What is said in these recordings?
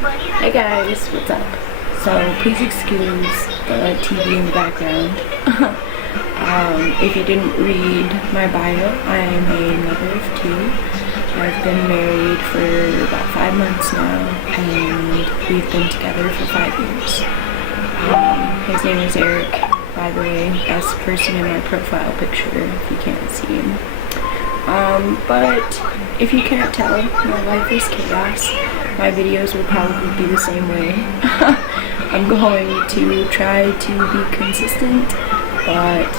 Hey guys, what's up? So please excuse the TV in the background. If you didn't read my bio, I am a mother of two. I've been married for about 5 months now, and we've been together for 5 years. His name is Eric, by the way. That's the person in my profile picture, if you can't see him. But if you can't tell, my life is chaos. My videos will probably be the same way. I'm going to try to be consistent, but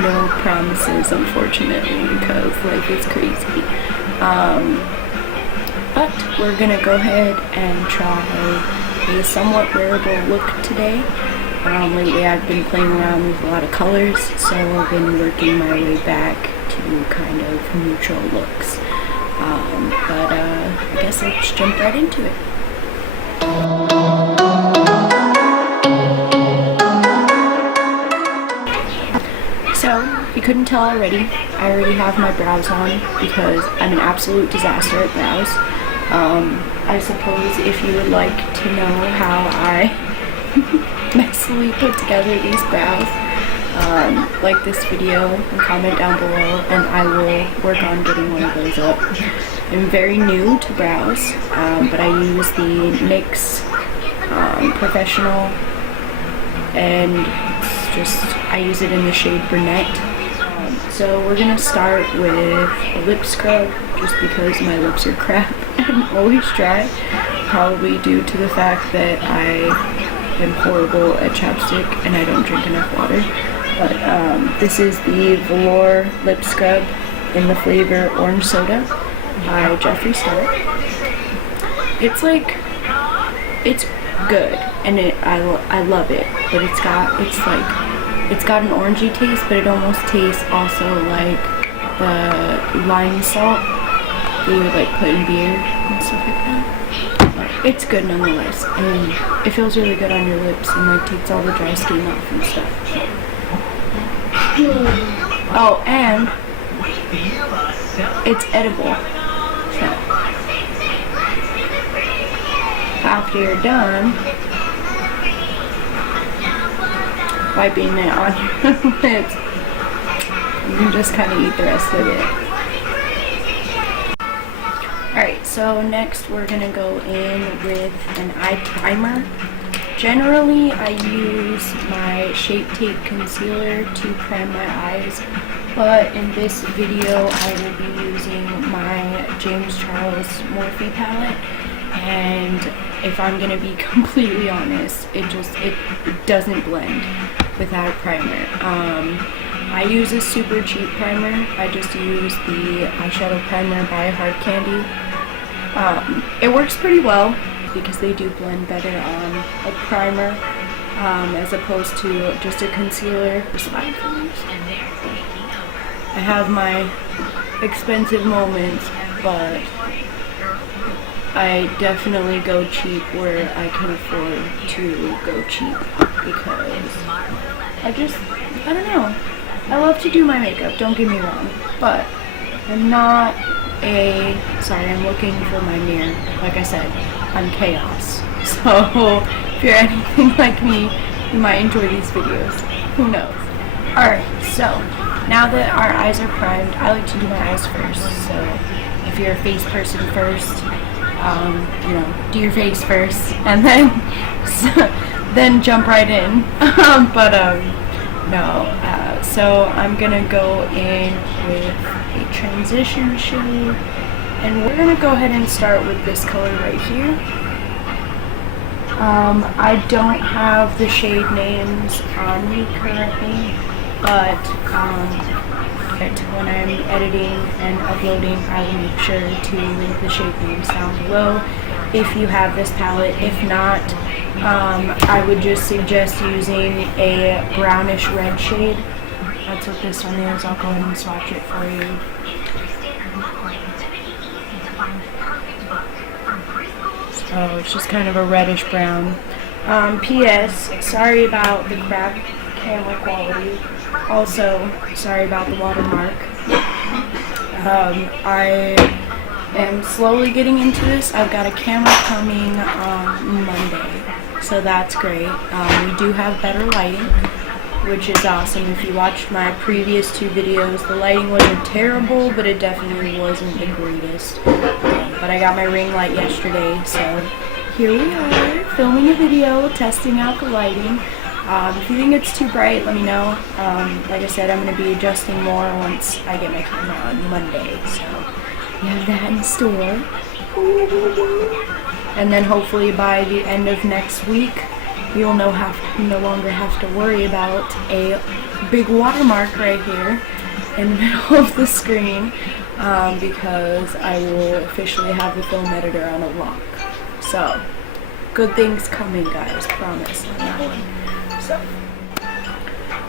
no promises, unfortunately, because life is crazy. But we're gonna go ahead and try a somewhat wearable look today. Lately I've been playing around with a lot of colors, so I've been working my way back to kind of neutral looks. But I guess let's jump right into it. So, if you couldn't tell already, I already have my brows on because I'm an absolute disaster at brows. I suppose if you would like to know how I messily put together these brows, like this video and comment down below, and I will work on getting one of those up. I'm very new to brows, but I use the NYX Professional, and it's just, I use it in the shade Brunette. So we're gonna start with a lip scrub, just because my lips are crap and always dry, probably due to the fact that I am horrible at chapstick and I don't drink enough water. But this is the Velour lip scrub in the flavor Orange Soda by Jeffree Star. It's like, it's good, and I love it, but it's got an orangey taste, but it almost tastes also like the lime salt that you would like put in beer and stuff like that. But it's good nonetheless, and it feels really good on your lips and like takes all the dry skin off and stuff. Oh, and it's edible. So after you're done wiping it on your lips, you can just kind of eat the rest of it. Alright, so next we're going to go in with an eye primer. Generally, I use my Shape Tape Concealer to prime my eyes, but in this video I will be using my James Charles Morphe palette, and if I'm going to be completely honest, it doesn't blend without a primer. I use a super cheap primer. I just use the eyeshadow primer by HardCandy. It works pretty well because they do blend better on a primer as opposed to just a concealer. I have my expensive moments, but I definitely go cheap where I can afford to go cheap, because I don't know. I love to do my makeup, don't get me wrong, but I'm not sorry, I'm looking for my mirror. Like I said, I'm chaos. So if you're anything like me, you might enjoy these videos. Who knows? Alright, so now that our eyes are primed, I like to do my eyes first. So if you're a face person first, you know, do your face first, and then jump right in. So I'm gonna go in with a transition shade, and we're gonna go ahead and start with this color right here. I don't have the shade names on me currently, but when I'm editing and uploading, I will make sure to link the shade names down below if you have this palette. If not, I would just suggest using a brownish red shade. That's what this one is. I'll go ahead and swatch it for you. So it's just kind of a reddish brown. P.S. Sorry about the crap camera quality. Also, sorry about the watermark. I am slowly getting into this. I've got a camera coming on Monday, so that's great. We do have better lighting, which is awesome. If you watched my previous 2 videos, the lighting wasn't terrible, but it definitely wasn't the greatest. But I got my ring light yesterday, so here we are, filming a video, testing out the lighting. If you think it's too bright, let me know. Like I said, I'm going to be adjusting more once I get my camera on Monday, so we have that in store. And then hopefully by the end of next week, you'll no longer have to worry about a big watermark right here in the middle of the screen, because I will officially have the film editor on a lock. So, good things coming, guys, promise on that one.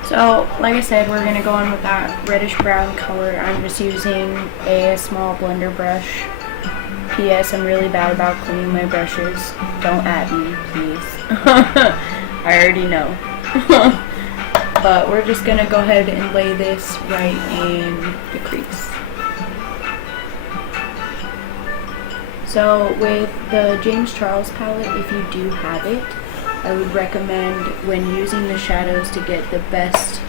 So, like I said, we're going to go in with that reddish brown color. I'm just using a small blender brush. P.S. I'm really bad about cleaning my brushes. Don't at me, please. I already know. But we're just going to go ahead and lay this right in the crease. So with the James Charles palette, if you do have it, I would recommend when using the shadows to get the best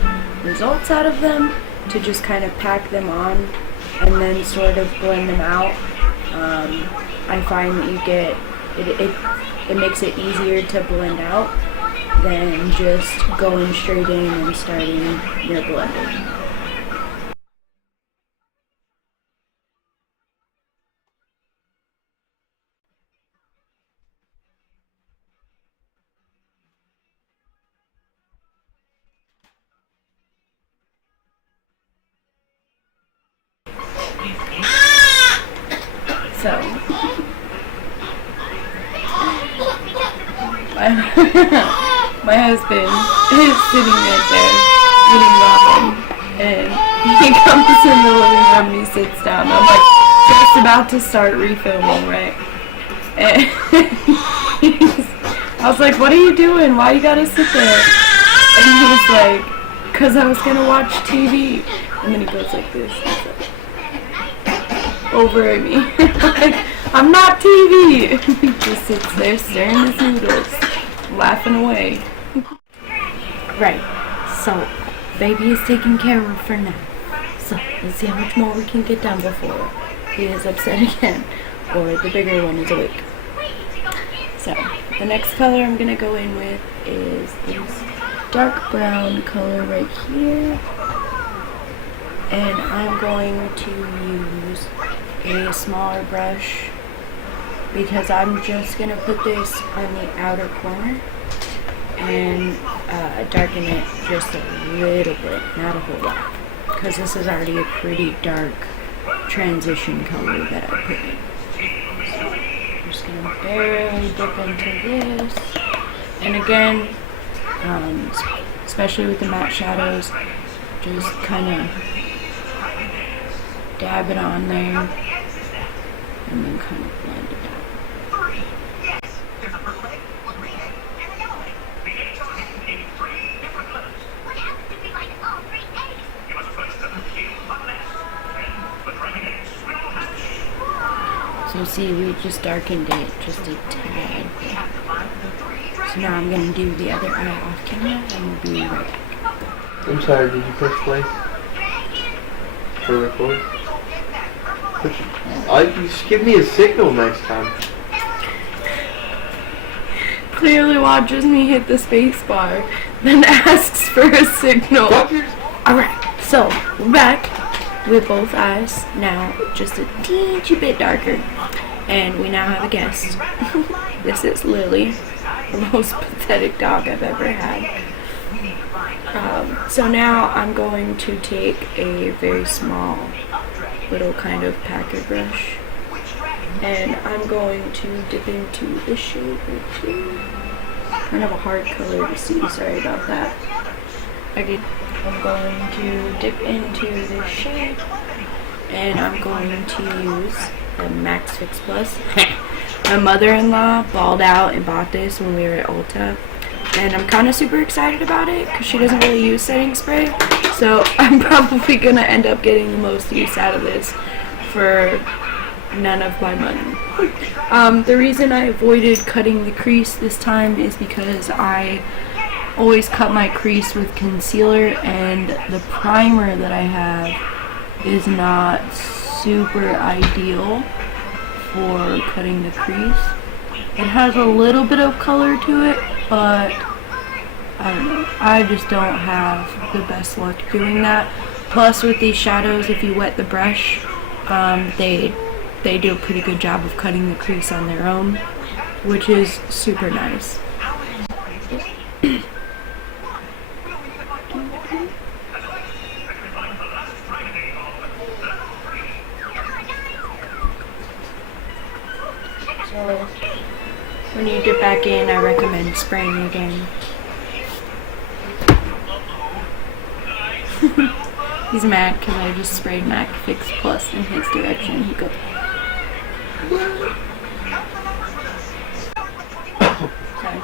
results out of them, to just kind of pack them on and then sort of blend them out. I find that you get, it makes it easier to blend out than just going straight in and starting your blending. So, my husband is sitting right there eating ramen, and he comes in the living room and he sits down. I'm like just about to start refilming, right? And I was like, "What are you doing? Why you gotta sit there?" And he's like, "'Cause I was gonna watch TV." And then he goes like this. Over at me. Like, I'm not TV. He just sits there staring at his noodles, laughing away. Right, so baby is taken care of for now. So let's see how much more we can get done before he is upset again, or the bigger one is awake. So the next color I'm gonna go in with is this dark brown color right here. And I'm going to use a smaller brush because I'm just going to put this on the outer corner and darken it just a little bit, not a whole lot, because this is already a pretty dark transition color that I put in. So I'm just going to barely dip into this. And again, especially with the matte shadows, just kind of dab it on there and then kind of blend it out. So see, we just darkened it just a tad. So now I'm going to do the other eye off camera and we'll be right back. I'm sorry, did you push play? For record? Just give me a signal next time. Clearly watches me hit the space bar, then asks for a signal. Alright, so we're back with both eyes now just a teensy bit darker. And we now have a guest. This is Lily, the most pathetic dog I've ever had. So now I'm going to take a very small little kind of packet brush and I'm going to dip into this shade right here. Kind of a hard color to see, sorry about that. Okay, I'm going to dip into this shade and I'm going to use the Max Fix Plus. My mother-in-law balled out and bought this when we were at Ulta. And I'm kind of super excited about it because she doesn't really use setting spray. So I'm probably going to end up getting the most use out of this for none of my money. The reason I avoided cutting the crease this time is because I always cut my crease with concealer, and the primer that I have is not super ideal for cutting the crease. It has a little bit of color to it, but I don't know, I just don't have the best luck doing that. Plus with these shadows, if you wet the brush, they do a pretty good job of cutting the crease on their own, which is super nice. So when you dip back in, I recommend spraying again. He's mad because I just sprayed MAC Fix Plus in his direction. He goes, sorry.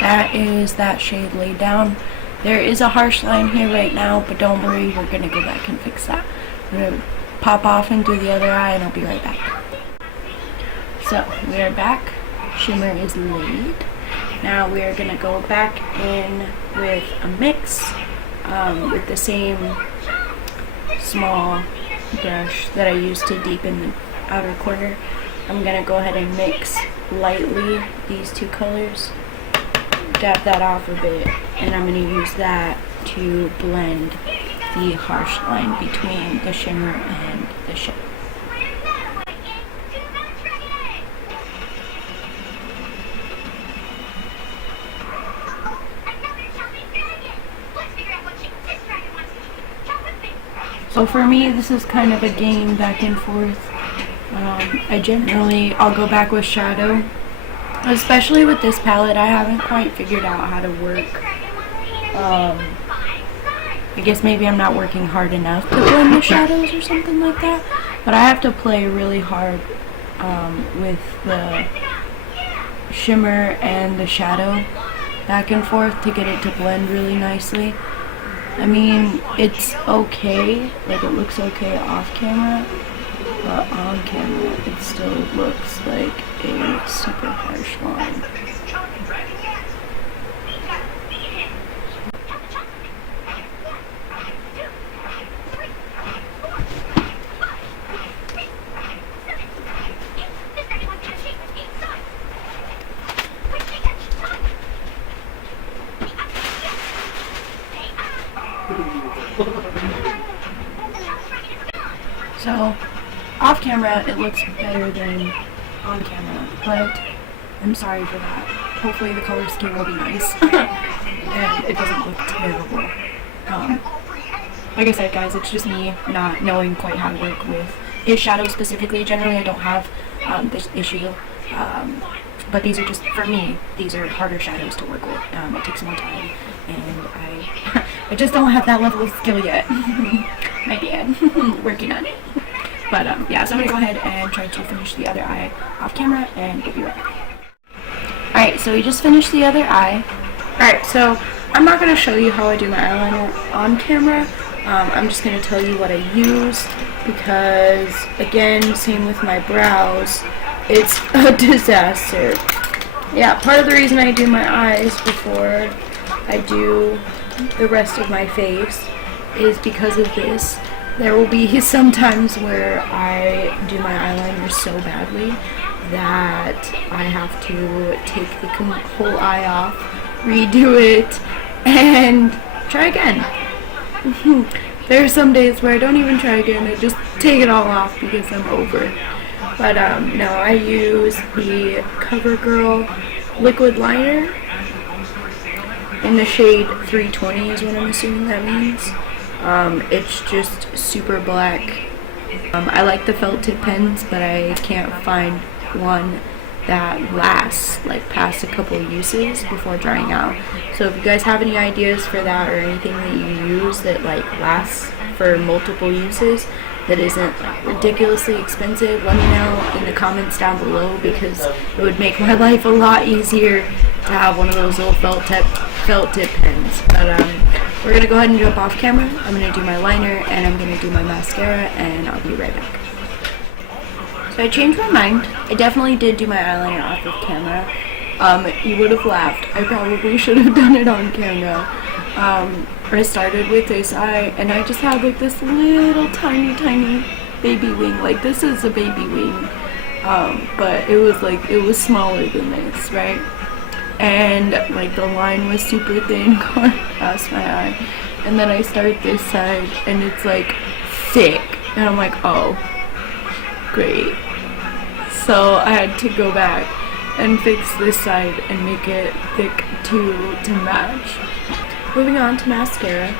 That is that shade laid down. There is a harsh line here right now, but don't worry, we're gonna go back and fix that. I'm gonna pop off and do the other eye, and I'll be right back. So we are back. Shimmer is laid. Now we are gonna go back in with a mix with the same small brush that I used to deepen the outer corner. I'm gonna go ahead and mix lightly these two colors. Dab that off a bit, and I'm going to use that to blend the harsh line between the shimmer and the shade. So for me, this is kind of a game back and forth. I'll go back with shadow. Especially with this palette, I haven't quite figured out how to work. I guess maybe I'm not working hard enough to blend the shadows or something like that. But I have to play really hard with the shimmer and the shadow back and forth to get it to blend really nicely. I mean, it's okay, like it looks okay off camera, but on camera it still looks like a super harsh line. So, off camera it looks better than on camera, but I'm sorry for that. Hopefully the color scheme will be nice and it doesn't look terrible. Like I said, guys, it's just me not knowing quite how to work with his shadow specifically. Generally I don't have this issue, but these are just, for me, these are harder shadows to work with. It takes more time, and I just don't have that level of skill yet. My bad. Working on it. But yeah, so I'm gonna go ahead and try to finish the other eye off camera and we'll be right back. Alright, so we just finished the other eye. Alright, so I'm not gonna show you how I do my eyeliner on camera. I'm just gonna tell you what I use because, again, same with my brows, it's a disaster. Yeah, part of the reason I do my eyes before I do the rest of my face is because of this. There will be some times where I do my eyeliner so badly that I have to take the whole eye off, redo it, and try again. There are some days where I don't even try again, I just take it all off because I'm over it. But no, I use the Covergirl liquid liner in the shade 320 is what I'm assuming that means. It's just super black. I like the felt tip pens, but I can't find one that lasts like past a couple uses before drying out. So if you guys have any ideas for that or anything that you use that like lasts for multiple uses that isn't like ridiculously expensive, let me know in the comments down below, because it would make my life a lot easier to have one of those little felt tip pens. But we're gonna go ahead and jump off camera. I'm gonna do my liner and I'm gonna do my mascara, and I'll be right back. So I changed my mind. I definitely did do my eyeliner off of camera. You would have laughed. I probably should have done it on camera. I started with this eye, and I just had like this little tiny baby wing. Like, this is a baby wing, but it was smaller than this, right? And like the line was super thin going past my eye, and then I start this side and it's like thick, and I'm like, oh great. So I had to go back and fix this side and make it thick to match. Moving on to mascara.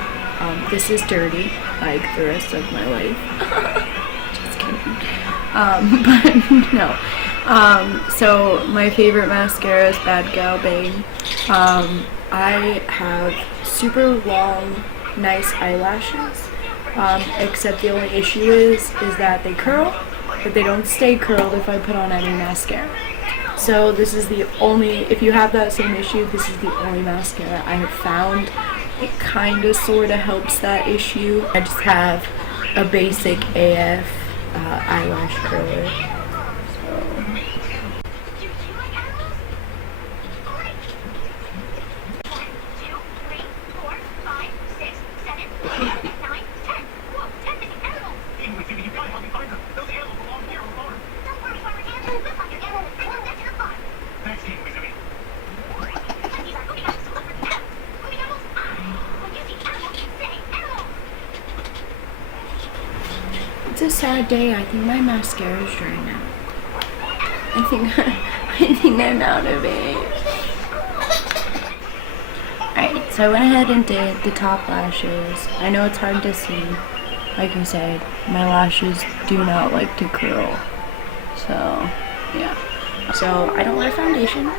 This is dirty, like the rest of my life. Just kidding. But no. So my favorite mascara is Bad Gal Bang. I have super long, nice eyelashes. Except the only issue is that they curl, but they don't stay curled if I put on any mascara. So this is the only, if you have that same issue, this is the only mascara I have found. It kind of sort of helps that issue. I just have a basic AF eyelash curler. It's a sad day. I think my mascara is drying out. I think I'm out of it. Alright, so I went ahead and did the top lashes. I know it's hard to see. Like I said, my lashes do not like to curl. So, yeah. So, I don't wear foundation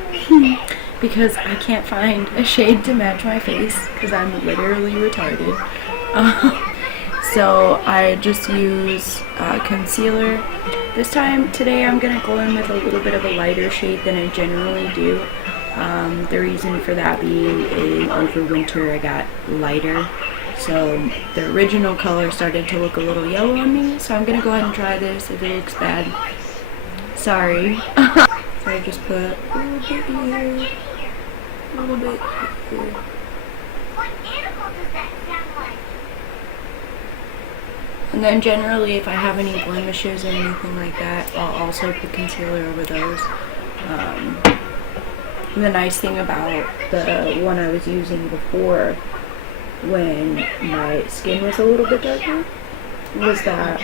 because I can't find a shade to match my face because I'm literally retarded. So I just use concealer. Today I'm going to go in with a little bit of a lighter shade than I generally do. The reason for that being is over winter I got lighter. So the original color started to look a little yellow on me. So I'm going to go ahead and try this. If it looks bad, sorry. So I just put a little bit here, a little bit here. And then generally if I have any blemishes or anything like that, I'll also put concealer over those. The nice thing about the one I was using before when my skin was a little bit darker was that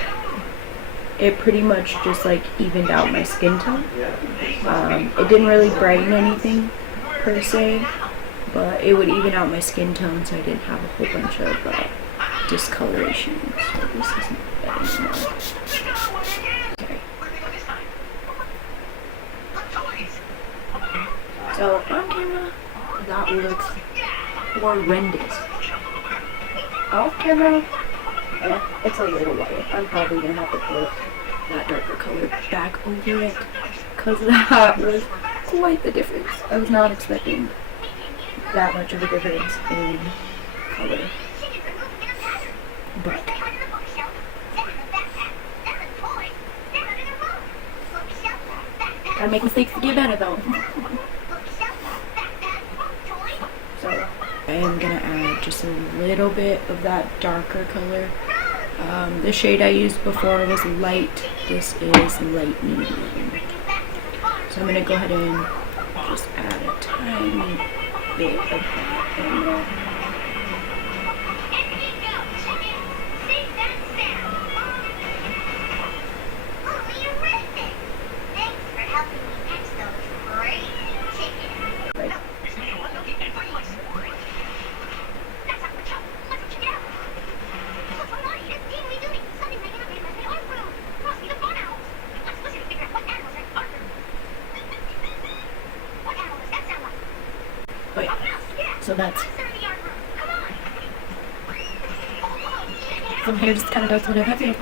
it pretty much just like evened out my skin tone. It didn't really brighten anything per se, but it would even out my skin tone so I didn't have a whole bunch of discoloration. So this isn't bad anymore. Okay. So on camera, that looks horrendous. Off camera, it's a little light. I'm probably gonna have to put that darker color back over it because that was quite the difference. I was not expecting that much of a difference in color. But gotta make mistakes to get better though. So I am gonna add just a little bit of that darker color. The shade I used before was light. This is light medium. So I'm gonna go ahead and just add a tiny bit of that in there. So that's So my hair just kind of does what it has to do.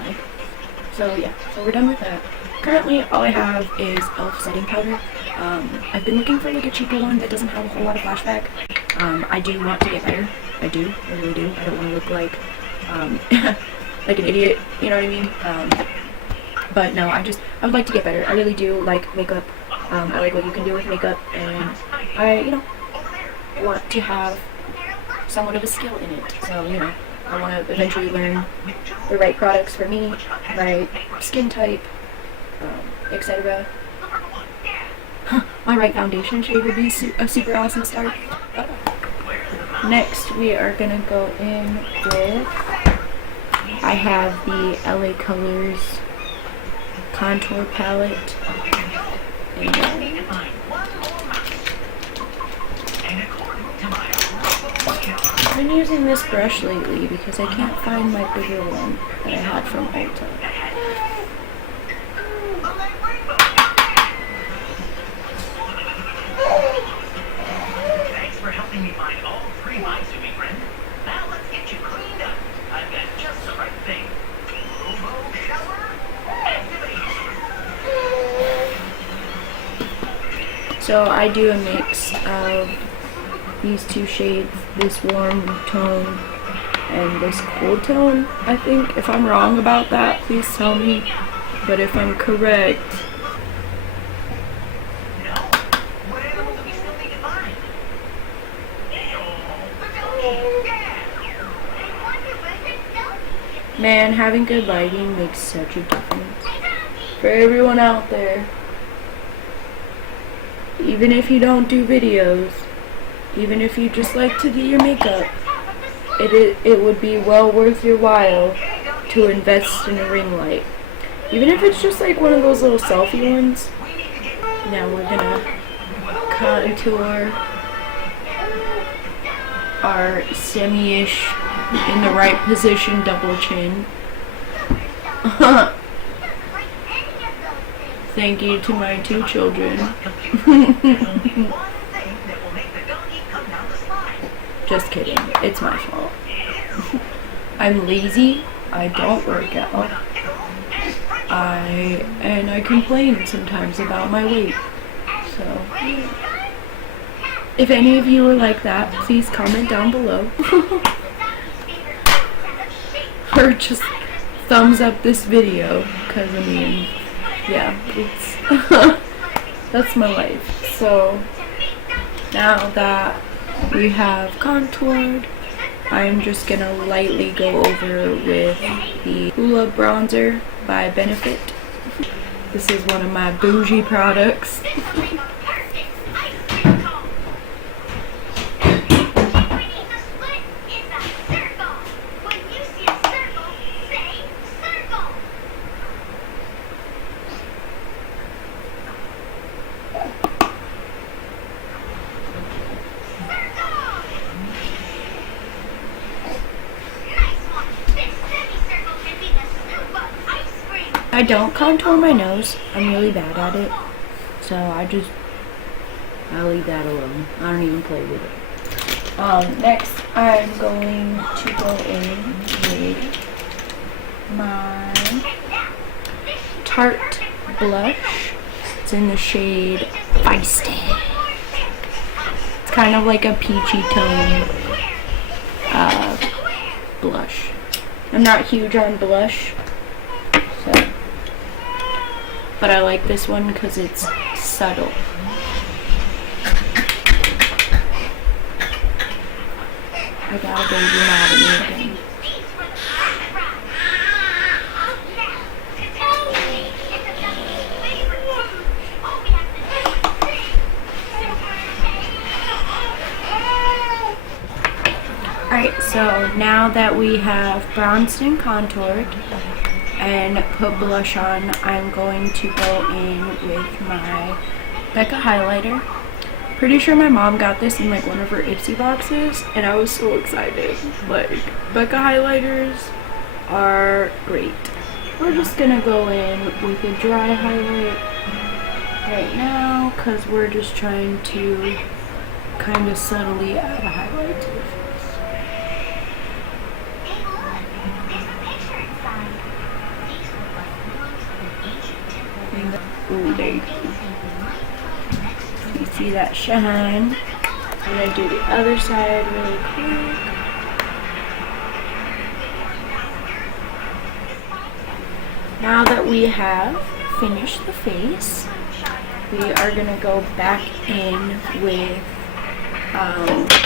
So yeah, so we're done with that. Currently, all I have is e.l.f. setting powder. I've been looking for like a cheaper one that doesn't have a whole lot of flashback. I do want to get better. I really do. I don't want to look like like an idiot, you know what I mean? But no, I would like to get better. I really do like makeup. I like what you can do with makeup, and I, want to have somewhat of a skill in it. So, I want to eventually learn the right products for me, my skin type, etc. My right foundation shade would be a super awesome start. Next, we are gonna go in with, I have the LA Colors contour palette, and I've been using this brush lately because I can't find my bigger one that I had from Ulta. Thanks for helping me find all three lines to me, friend. Now let's get you cleaned up. I've got just the right thing. Robo shower activate. So I do a mix of these two shades, this warm tone and this cool tone, I think. If I'm wrong about that, please tell me. But if I'm correct, man, having good lighting makes such a difference. For everyone out there, even if you don't do videos, even if you just like to do your makeup, it would be well worth your while to invest in a ring light. Even if it's just like one of those little selfie ones. Now we're gonna contour our semi-ish in the right position double chin. Thank you to my two children. Just kidding, it's my fault. I'm lazy, I don't work out. I complain sometimes about my weight. So if any of you are like that, please comment down below. Or just thumbs up this video, because I mean, yeah, it's that's my life. So now that we have contoured, I'm just gonna lightly go over with the Hoola Bronzer by Benefit. This is one of my bougie products. I don't contour my nose. I'm really bad at it. So I leave that alone. I don't even play with it. Next I'm going to go in with my Tarte Blush. It's in the shade Feisty. It's kind of like a peachy tone blush. I'm not huge on blush, but I like this one because it's subtle. I got a baby mad at me again. Alright, so now that we have bronzed and contoured and put blush on, I'm going to go in with my Becca Highlighter. Pretty sure my mom got this in like one of her Ipsy boxes, and I was so excited. Like, Becca highlighters are great. We're just gonna go in with a dry highlight right now because we're just trying to kind of subtly add a highlight to the face. Ooh, there you go. You see that shine? I'm gonna do the other side really quick. Now that we have finished the face, we are gonna go back in with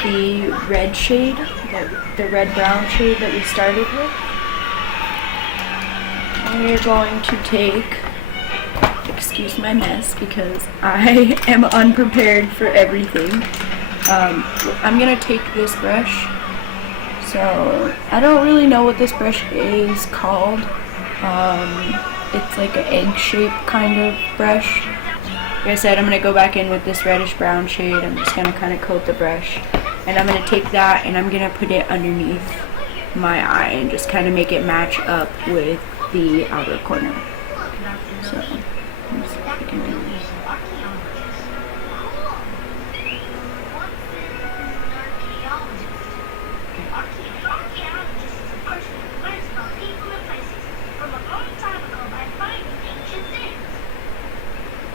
the red shade, the red brown shade that we started with. And we're going to take, excuse my mess because I am unprepared for everything. I'm gonna take this brush. So I don't really know what this brush is called. It's like an egg shape kind of brush. Like I said, I'm going to go back in with this reddish brown shade. I'm just going to kind of coat the brush. And I'm going to take that and I'm going to put it underneath my eye and just kind of make it match up with the outer corner. So, let's see if I can do this.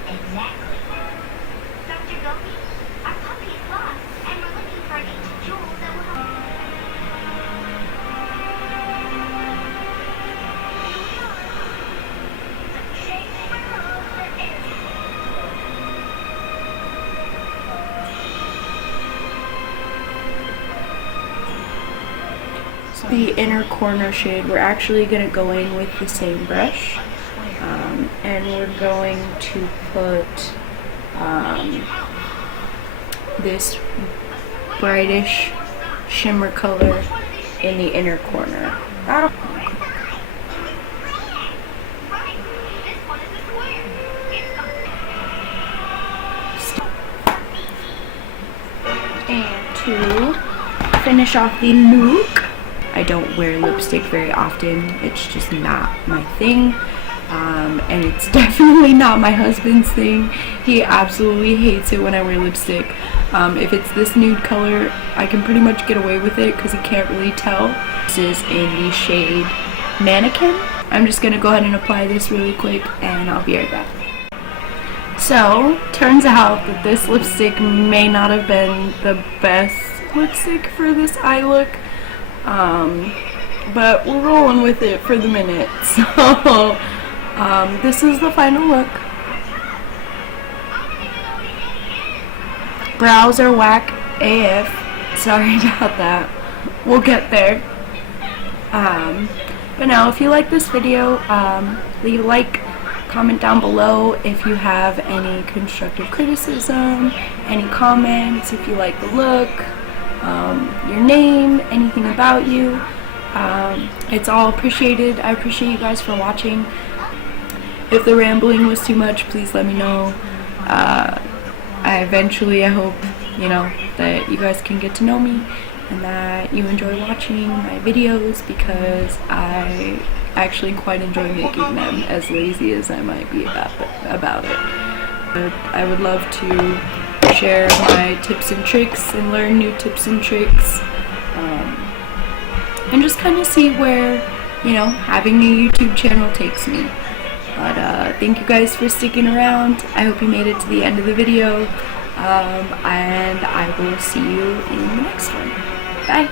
Exactly. Dr. Gopi, our puppy is lost, and we're looking for an ancient jewel that will help. The inner corner shade, we're actually going to go in with the same brush. And we're going to put this brightish shimmer color in the inner corner. And to finish off the look, I don't wear lipstick very often. It's just not my thing. And it's definitely not my husband's thing. He absolutely hates it when I wear lipstick. If it's this nude color, I can pretty much get away with it because he can't really tell. This is in the shade Mannequin. I'm just going to go ahead and apply this really quick and I'll be right back. So, turns out that this lipstick may not have been the best lipstick for this eye look. But we're rolling with it for the minute. So, this is the final look. Brows are whack AF. Sorry about that. We'll get there. But now, if you like this video, leave a like, comment down below if you have any constructive criticism, any comments, if you like the look, your name, anything about you. It's all appreciated. I appreciate you guys for watching. If the rambling was too much, please let me know. I hope, that you guys can get to know me and that you enjoy watching my videos because I actually quite enjoy making them, as lazy as I might be about it. But I would love to share my tips and tricks and learn new tips and tricks. And just kind of see where, having a YouTube channel takes me. But thank you guys for sticking around. I hope you made it to the end of the video. And I will see you in the next one. Bye.